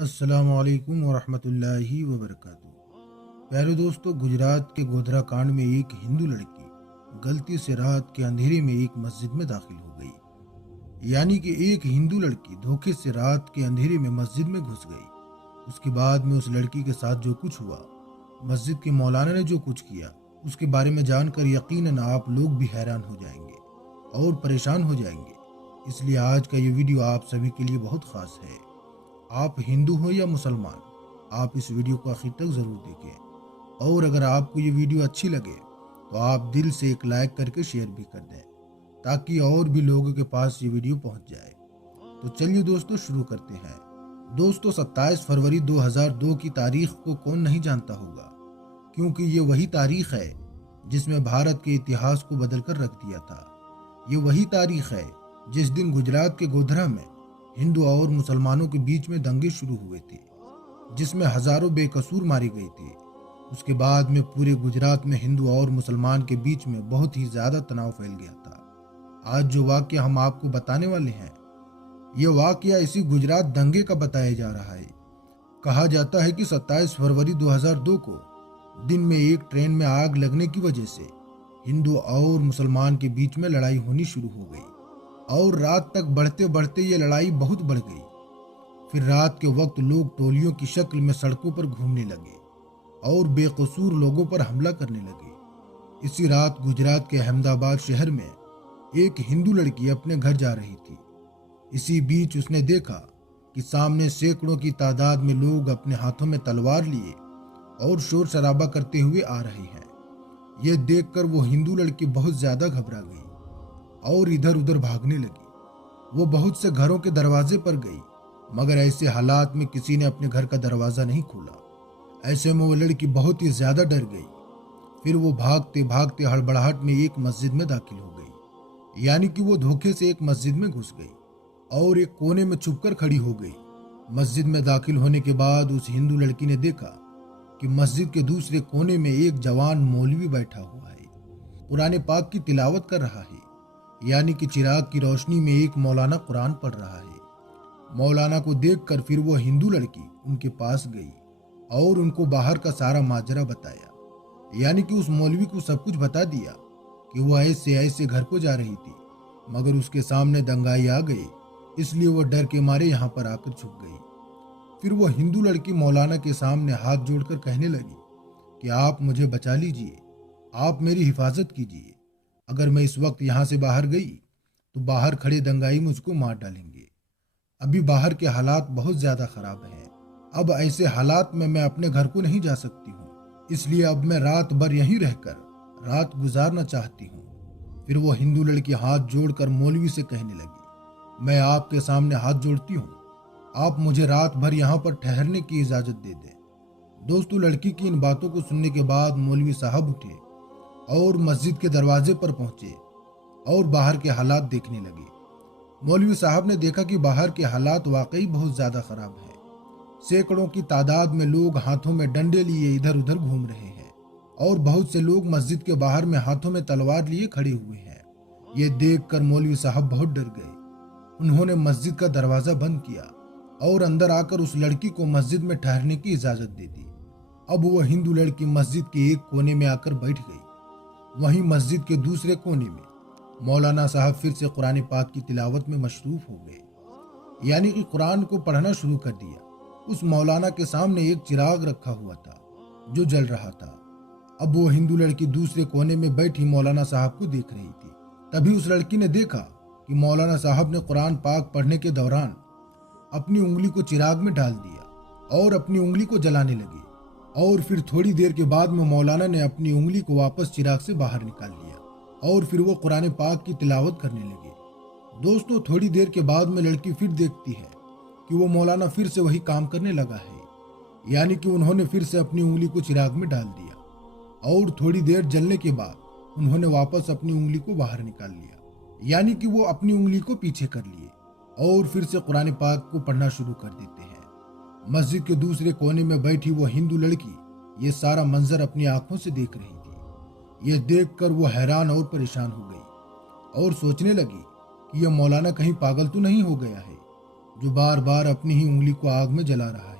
السلام علیکم ورحمۃ اللہ وبرکاتہ۔ پیارے دوستو، گجرات کے گودھرا کانڈ میں ایک ہندو لڑکی غلطی سے رات کے اندھیرے میں ایک مسجد میں داخل ہو گئی۔ یعنی کہ ایک ہندو لڑکی دھوکے سے رات کے اندھیرے میں مسجد میں گھس گئی۔ اس کے بعد میں اس لڑکی کے ساتھ جو کچھ ہوا، مسجد کے مولانا نے جو کچھ کیا، اس کے بارے میں جان کر یقیناً آپ لوگ بھی حیران ہو جائیں گے اور پریشان ہو جائیں گے۔ اس لیے آج کا یہ ویڈیو آپ سبھی کے لیے بہت خاص ہے۔ آپ ہندو ہو یا مسلمان، آپ اس ویڈیو کو آخر تک ضرور دیکھیں، اور اگر آپ کو یہ ویڈیو اچھی لگے تو آپ دل سے ایک لائک کر کے شیئر بھی کر دیں تاکہ اور بھی لوگوں کے پاس یہ ویڈیو پہنچ جائے۔ تو چلیے دوستو، شروع کرتے ہیں۔ دوستو، 27 فروری 2002 کی تاریخ کو کون نہیں جانتا ہوگا، کیونکہ یہ وہی تاریخ ہے جس میں بھارت کے اتہاس کو بدل کر رکھ دیا تھا۔ یہ وہی تاریخ ہے جس دن گجرات کے گودھرا میں ہندو اور مسلمانوں کے بیچ میں دنگے شروع ہوئے تھے، جس میں ہزاروں بے قصور مارے گئے تھے۔ اس کے بعد میں پورے گجرات میں ہندو اور مسلمان کے بیچ میں بہت ہی زیادہ تناؤ پھیل گیا تھا۔ آج جو واقعہ ہم آپ کو بتانے والے ہیں، یہ واقعہ اسی گجرات دنگے کا بتایا جا رہا ہے۔ کہا جاتا ہے کہ 27 فروری 2002 کو دن میں ایک ٹرین میں آگ لگنے کی وجہ سے ہندو اور مسلمان کے بیچ میں لڑائی ہونی شروع ہو گئی، اور رات تک بڑھتے بڑھتے یہ لڑائی بہت بڑھ گئی۔ پھر رات کے وقت لوگ ٹولیوں کی شکل میں سڑکوں پر گھومنے لگے اور بے قصور لوگوں پر حملہ کرنے لگے۔ اسی رات گجرات کے احمد آباد شہر میں ایک ہندو لڑکی اپنے گھر جا رہی تھی۔ اسی بیچ اس نے دیکھا کہ سامنے سینکڑوں کی تعداد میں لوگ اپنے ہاتھوں میں تلوار لیے اور شور شرابہ کرتے ہوئے آ رہے ہیں۔ یہ دیکھ کر وہ ہندو لڑکی بہت زیادہ گھبرا گئی اور ادھر ادھر بھاگنے لگی۔ وہ بہت سے گھروں کے دروازے پر گئی، مگر ایسے حالات میں کسی نے اپنے گھر کا دروازہ نہیں کھولا۔ ایسے میں وہ لڑکی بہت ہی زیادہ ڈر گئی۔ پھر وہ بھاگتے بھاگتے ہڑبڑاہٹ میں ایک مسجد میں داخل ہو گئی۔ یعنی کہ وہ دھوکے سے ایک مسجد میں گھس گئی اور ایک کونے میں چھپ کر کھڑی ہو گئی۔ مسجد میں داخل ہونے کے بعد اس ہندو لڑکی نے دیکھا کہ مسجد کے دوسرے کونے میں ایک جوان مولوی بیٹھا ہوا ہے، قرآن پاک کی تلاوت کر رہا ہے۔ یعنی کہ چراغ کی روشنی میں ایک مولانا قرآن پڑھ رہا ہے۔ مولانا کو دیکھ کر پھر وہ ہندو لڑکی ان کے پاس گئی اور ان کو باہر کا سارا ماجرا بتایا۔ یعنی کہ اس مولوی کو سب کچھ بتا دیا کہ وہ ایسے گھر کو جا رہی تھی، مگر اس کے سامنے دنگائی آ گئی، اس لیے وہ ڈر کے مارے یہاں پر آ کر چھپ گئی۔ پھر وہ ہندو لڑکی مولانا کے سامنے ہاتھ جوڑ کر کہنے لگی کہ آپ مجھے بچا لیجئے، آپ میری حفاظت کیجئے۔ اگر میں اس وقت یہاں سے باہر گئی تو باہر کھڑے دنگائی مجھ کو مار ڈالیں گے۔ ابھی باہر کے حالات بہت زیادہ خراب ہیں۔ اب ایسے حالات میں اپنے گھر کو نہیں جا سکتی ہوں، اس لیے اب میں رات بھر یہیں رہ کر رات گزارنا چاہتی ہوں۔ پھر وہ ہندو لڑکی ہاتھ جوڑ کر مولوی سے کہنے لگی، میں آپ کے سامنے ہاتھ جوڑتی ہوں، آپ مجھے رات بھر یہاں پر ٹھہرنے کی اجازت دے دیں۔ دوستو، لڑکی کی ان باتوں کو سننے کے بعد مولوی صاحب اٹھے اور مسجد کے دروازے پر پہنچے اور باہر کے حالات دیکھنے لگے۔ مولوی صاحب نے دیکھا کہ باہر کے حالات واقعی بہت زیادہ خراب ہیں۔ سینکڑوں کی تعداد میں لوگ ہاتھوں میں ڈنڈے لیے ادھر ادھر گھوم رہے ہیں، اور بہت سے لوگ مسجد کے باہر میں ہاتھوں میں تلوار لیے کھڑے ہوئے ہیں۔ یہ دیکھ کر مولوی صاحب بہت ڈر گئے۔ انہوں نے مسجد کا دروازہ بند کیا اور اندر آ کر اس لڑکی کو مسجد میں ٹھہرنے کی اجازت دے دی۔ اب وہ ہندو لڑکی مسجد کے ایک کونے میں آ کر بیٹھ گئی۔ وہیں مسجد کے دوسرے کونے میں مولانا صاحب پھر سے قرآن پاک کی تلاوت میں مصروف ہو گئے، یعنی کہ قرآن کو پڑھنا شروع کر دیا۔ اس مولانا کے سامنے ایک چراغ رکھا ہوا تھا جو جل رہا تھا۔ اب وہ ہندو لڑکی دوسرے کونے میں بیٹھی مولانا صاحب کو دیکھ رہی تھی۔ تبھی اس لڑکی نے دیکھا کہ مولانا صاحب نے قرآن پاک پڑھنے کے دوران اپنی انگلی کو چراغ میں ڈال دیا اور اپنی انگلی کو جلانے لگے، اور پھر تھوڑی دیر کے بعد میں مولانا نے اپنی انگلی کو واپس چراغ سے باہر نکال لیا اور پھر وہ قرآن پاک کی تلاوت کرنے لگے۔ دوستو، تھوڑی دیر کے بعد میں لڑکی پھر دیکھتی ہے کہ وہ مولانا پھر سے وہی کام کرنے لگا ہے، یعنی کہ انہوں نے پھر سے اپنی انگلی کو چراغ میں ڈال دیا، اور تھوڑی دیر جلنے کے بعد انہوں نے واپس اپنی انگلی کو باہر نکال لیا، یعنی کہ وہ اپنی انگلی کو پیچھے کر لیے اور پھر سے قرآن پاک کو پڑھنا شروع کر دیتے ہیں۔ مسجد کے دوسرے کونے میں بیٹھی وہ ہندو لڑکی یہ سارا منظر اپنی آنکھوں سے دیکھ رہی تھی۔ یہ دیکھ کر وہ حیران اور پریشان ہو گئی اور سوچنے لگی کہ یہ مولانا کہیں پاگل تو نہیں ہو گیا ہے جو بار بار اپنی ہی انگلی کو آگ میں جلا رہا ہے۔